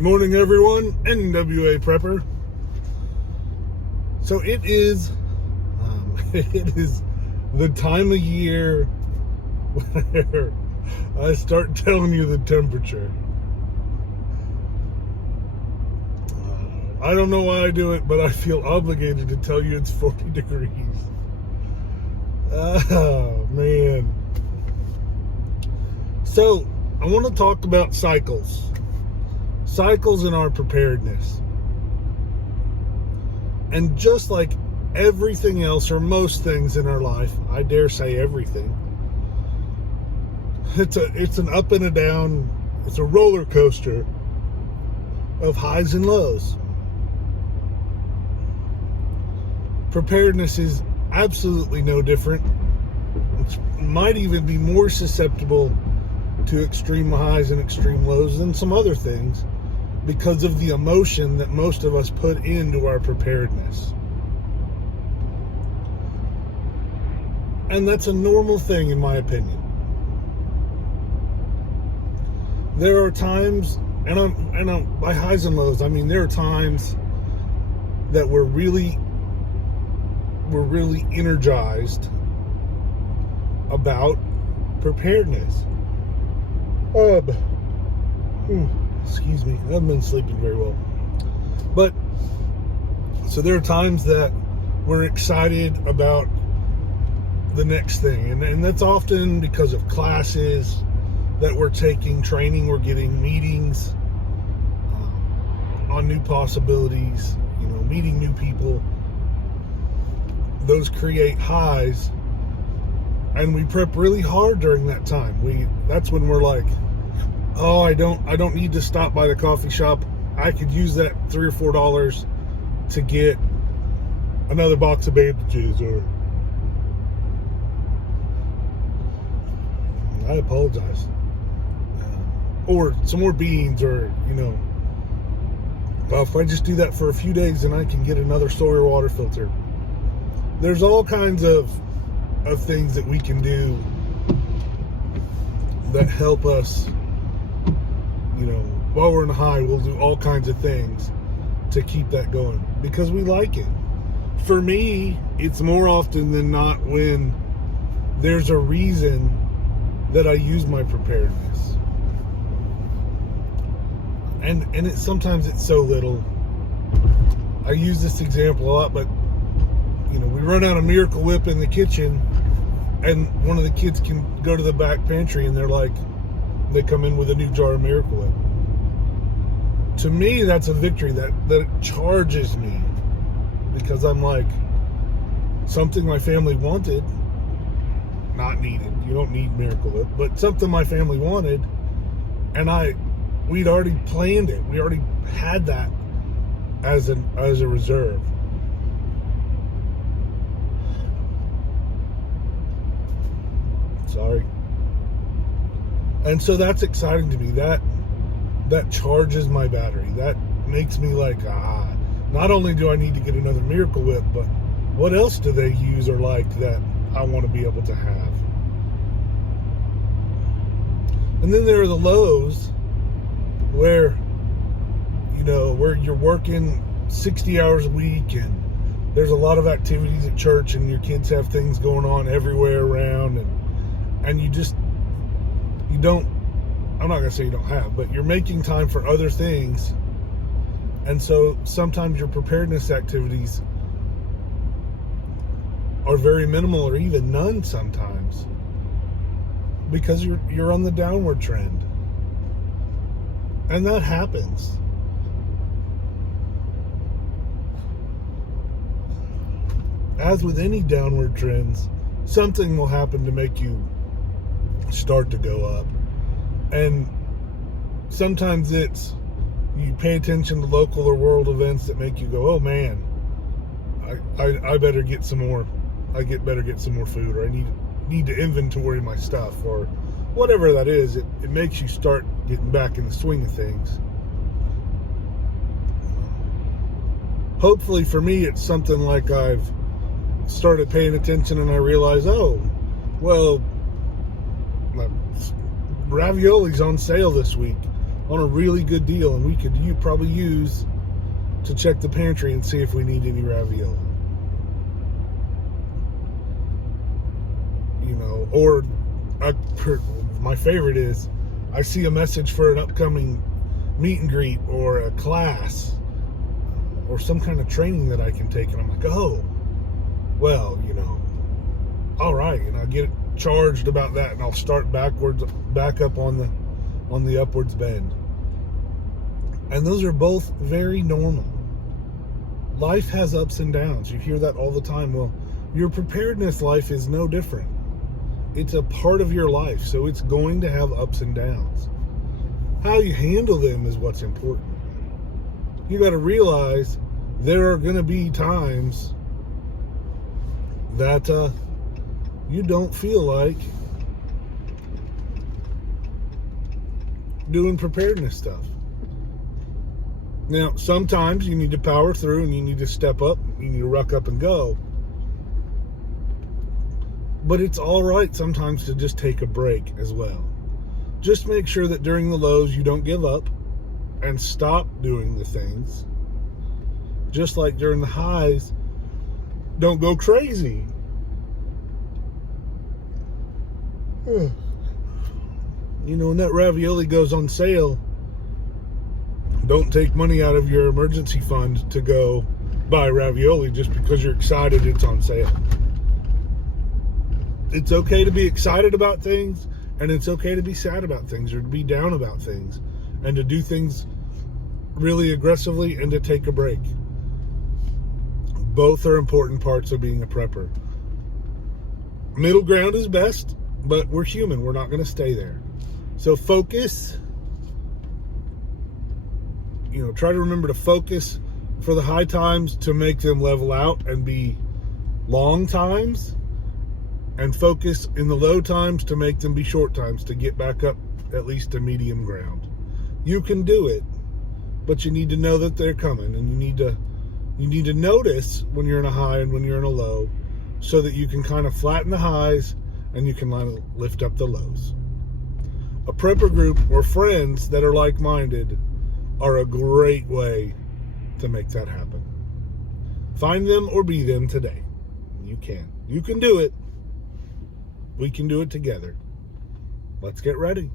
Morning, everyone. NWA Prepper. So it is it is the time of year where I start telling you the temperature. I don't know why I do it, but I feel obligated to tell you it's 40 degrees. Oh, man. So, I want to talk about cycles. Cycles in our preparedness. And just like everything else, or most things in our life, I dare say everything, it's an up and a down, it's a roller coaster of highs and lows. Preparedness is absolutely no different. It might even be more susceptible to extreme highs and extreme lows than some other things because of the emotion that most of us put into our preparedness. And that's a normal thing, in my opinion. There are times, and I'm by highs and lows, I mean there are times that we're really energized about preparedness. Excuse me, I haven't been sleeping very well. But, so there are times that we're excited about the next thing. And that's often because of classes that we're taking, training we're getting, meetings on new possibilities, meeting new people. Those create highs, and we prep really hard during that time. That's when we're like, oh, I don't need to stop by the coffee shop. I could use that $3 or $4 to get another box of bandages, or I apologize, or some more beans, or well, if I just do that for a few days, then I can get another Sawyer water filter. There's all kinds of things that we can do that help us. While we're in a high, we'll do all kinds of things to keep that going because we like it. For me, it's more often than not when there's a reason that I use my preparedness. And sometimes it's so little. I use this example a lot, but we run out of Miracle Whip in the kitchen, and one of the kids can go to the back pantry and they come in with a new jar of Miracle Whip. To me, that's a victory that charges me, because I'm like, something my family wanted, not needed. You don't need Miracle Whip, but something my family wanted, and we'd already planned it. We already had that as a reserve. Sorry. And so that's exciting to me. That charges my battery. That makes me like, not only do I need to get another Miracle Whip, but what else do they use or like that I want to be able to have? And then there are the lows where, where you're working 60 hours a week, and there's a lot of activities at church, and your kids have things going on everywhere around, and you don't, I'm not going to say you don't have, but you're making time for other things. And so sometimes your preparedness activities are very minimal, or even none sometimes, because you're on the downward trend. And that happens. As with any downward trends, something will happen to make you start to go up. And sometimes it's you pay attention to local or world events that make you go, oh man, I better get some more. Better get some more food, or I need to inventory my stuff, or whatever that is. It makes you start getting back in the swing of things. Hopefully for me, it's something like I've started paying attention and I realize, oh, well, ravioli's on sale this week. on a really good deal, and we could probably use to check the pantry and see if we need any ravioli. You know, or my favorite is I see a message for an upcoming meet and greet or a class or some kind of training that I can take, and I'm like, oh, well, you know, all right, and I get charged about that, and I'll start back up on the upwards bend. And those are both very normal. Life has ups and downs. You hear that all the time. Well, your preparedness life is no different. It's a part of your life, so it's going to have ups and downs. How you handle them is what's important. You got to realize there are going to be times that you don't feel like doing preparedness stuff. Now, sometimes you need to power through and you need to step up, you need to ruck up and go. But it's all right sometimes to just take a break as well. Just make sure that during the lows you don't give up and stop doing the things. Just like during the highs, don't go crazy. You know, when that ravioli goes on sale, don't take money out of your emergency fund to go buy ravioli just because you're excited it's on sale. It's okay to be excited about things, and it's okay to be sad about things or to be down about things and to do things really aggressively and to take a break. Both are important parts of being a prepper. Middle ground is best, but we're human. We're not going to stay there. So focus. You know, try to remember to focus for the high times to make them level out and be long times, and focus in the low times to make them be short times to get back up at least to medium ground. You can do it, but you need to know that they're coming, and you need to notice when you're in a high and when you're in a low, so that you can kind of flatten the highs and you can lift up the lows. A prepper group or friends that are like-minded are a great way to make that happen. Find them or be them today. You can do it. We can do it together. Let's get ready.